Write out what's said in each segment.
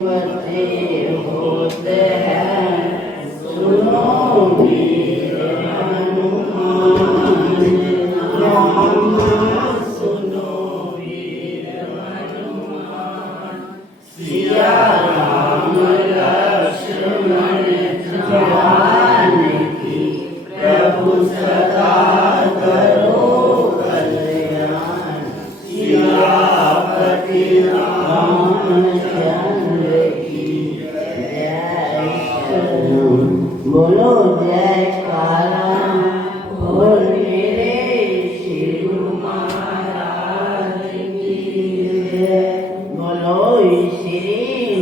होते हैं सुनो वीर हनुमान, सुनो वीर हनुमान। सिया राम लक्ष्मण जान की, प्रभु सदा करो कल्याण। सियापति रामचंद्र की जय। बोलो जयकारा बोल मेरे शिव महाराज की जय। बोलो श्री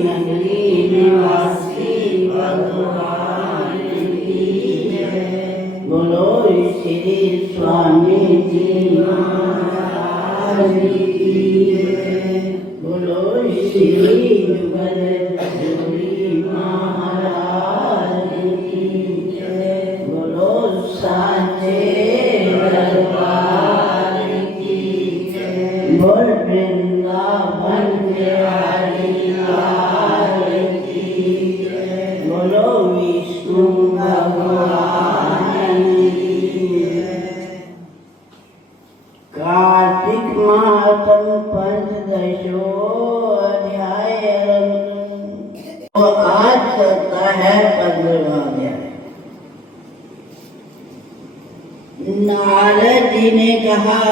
नगरी निवासी भगवान की जय। बोलो श्री स्वामी जी महाराज की जय। बोलो श्री जुगलजोड़ी महाराज की जय। बोलो साचे दरबार की जय। बोल वृंदावन बिहारी लाल की जय। बोलो विष्णु भगवान की जय। कार्तिक मातम पंचदशो अध्याय तो आज चलता है 15वां अध्याय। नारद जी ने कहा,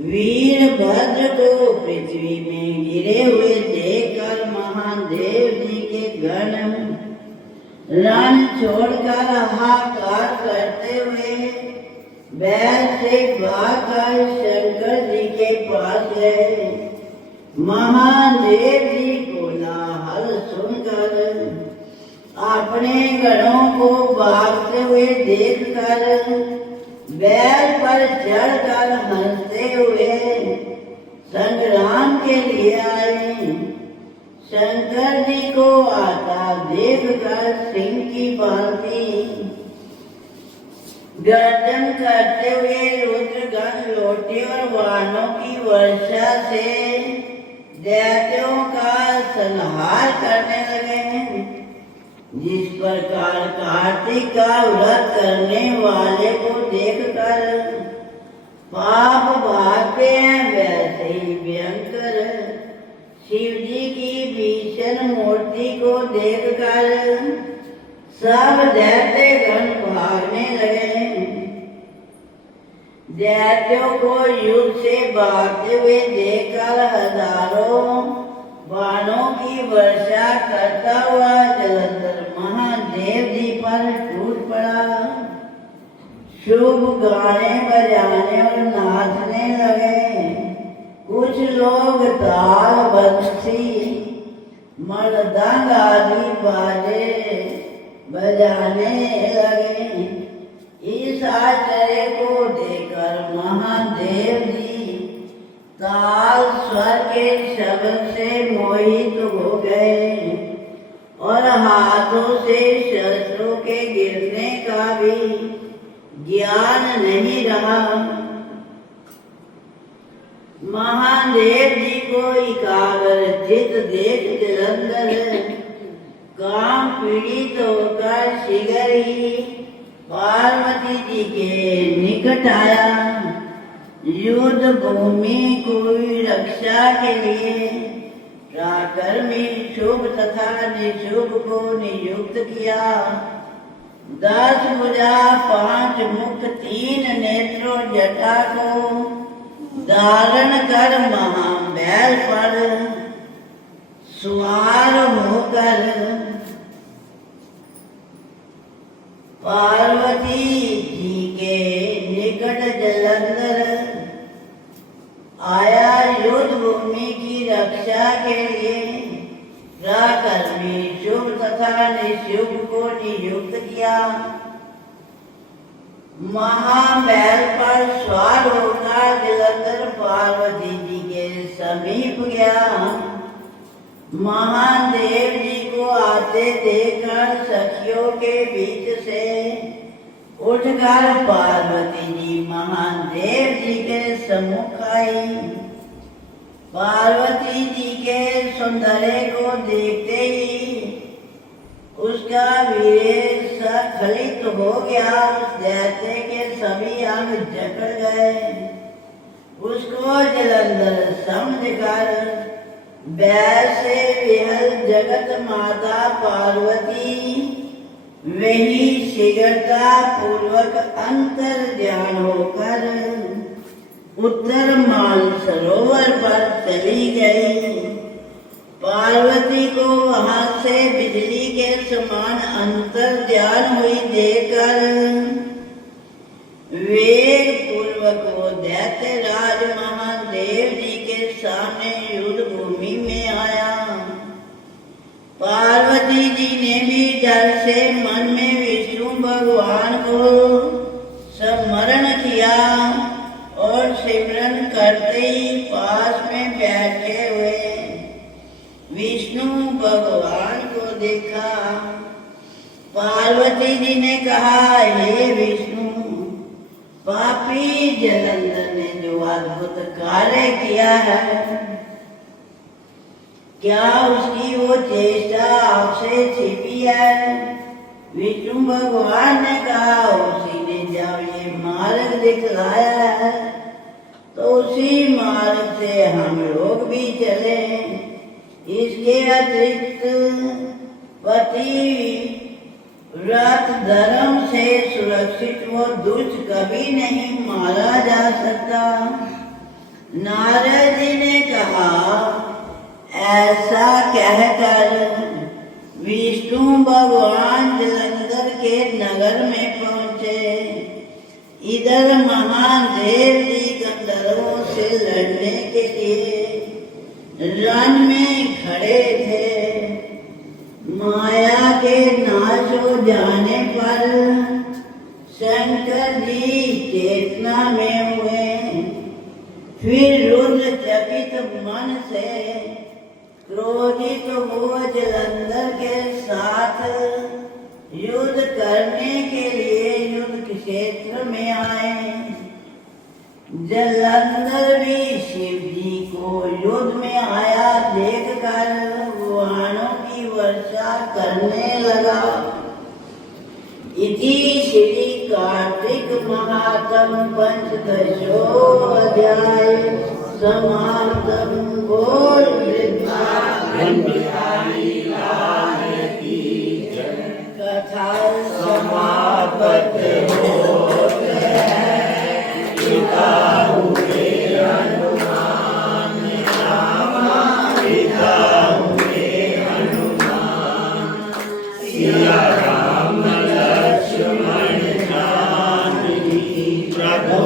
वीरभद्र को पृथ्वी में गिरे हुए देखकर महादेव जी के गण रण छोड़कर हाहाकार करते हुए बैल से भागकर शंकर जी के पास गए। महादेव जी कोलाहल सुनकर अपने गणों को भागते हुए देखकर बैल पर चढ़कर हंसते हुए संग्राम के लिए आए। शंकर जी को आता देखकर सिंह की भांति गर्जन करते हुए रुद्रगण लोटे और वाणों की वर्षा से दैत्यों का संहार करने लगे। जिस प्रकार कार्तिक का व्रत करने वाले को देखकर पाप भागते हैं, वैसे ही भयंकर शिव जी की भीषण मूर्ति को देखकर सब दैत्य गण भागने लगे। दैत्यों को युद्ध से भागते हुए देखकर हजारों बाणों की वर्षा करता हुआ जलंधर महादेव जी पर टूट पड़ा। शुभ गाने बजाने और नाचने लगे। कुछ लोग ताल बंसी मृदंग आदि बाजे बजाने लगे। इस आश्चर्य को देखकर महादेव जी ताल स्वर के शब्द से मोहित हो गए और हाथों से शस्त्रों के गिरने का भी ज्ञान नहीं रहा। महादेव जी को एकाग्रचित्त देख जलंधर काम पीड़ित होकर शीघ्र ही पार्वती जी के निकट आया। युद्ध भूमि को रक्षा के लिए पराक्रमी शुभ तथा निशुभ को नियुक्त किया। 10 भुजा 5 मुख 3 नेत्रों जटा को धारण कर महाबैल पर सवार होकर पार्वती जी के निकट जलंधर आया। युद्ध भूमि की रक्षा के लिए पराक्रमी शुभ तथा निशुभ को नियुक्त किया। महाबैल पर सवार होकर जलंधर पार्वती जी के समीप गया। महादेव जी को आते देखकर सखियों के बीच से उठकर पार्वती जी महादेव जी के सम्मुख आई। पार्वती जी के सौंदर्य को देखते ही उसका वीर स्खलित हो गया। उस दैत्य के सभी अंग जकड़ गए। उसको जलंधर समझकर वैसे विहल जगत माता पार्वती वही शीघ्रता पूर्वक अंतर ध्यान होकर उत्तर मानसरोवर पर चली गई। पार्वती को वहां से बिजली के समान अंतर ध्यान हुई देखकर वेग पूर्वक वो दैत्यराज महादेव जी के सामने युद्ध भूमि में आया। पार्वती जी ने भी डर से मन में विष्णु भगवान को स्मरण किया और सिमरन करते ही पास में बैठे हुए विष्णु भगवान को देखा। पार्वती जी ने कहा, हे विष्णु, पापी जलंधर ने जो अद्भुत कार्य किया है, क्या उसकी वो चेष्टा आपसे छिपी है? विष्णु भगवान ने कहा, उसी ने जब ये मार्ग दिखलाया है तो उसी मार्ग से हम लोग भी चले। इसके अतिरिक्त पति व्रत धर्म से सुरक्षित वो दुष्ट कभी नहीं मारा जा सकता। नारद जी ने कहा, ऐसा कहकर विष्णु भगवान जलंधर के नगर में पहुंचे। इधर महादेव जी गंधर्वों से लड़ने के लिए रण में खड़े थे। माया के नाश हो जाने पर शंकर जी चेतना में हुए। फिर रुद्र चकित मन से क्रोधित हो जलंधर के साथ युद्ध करने के लिए युद्ध क्षेत्र में आए। जलंधर भी शिव जी को युद्ध में आया देखकर बाणों की वर्षा करने लगा। इति श्री कार्तिक महात्म पंचदशो अध्याय समाप्तम। बोल वृंदावन बिहारी लाल की जय। कथा समाप्त होते हैं, पिता हुए हनुमान रामा, पिता हुए हनुमान सिया राम लक्ष्मण जानकी प्रभु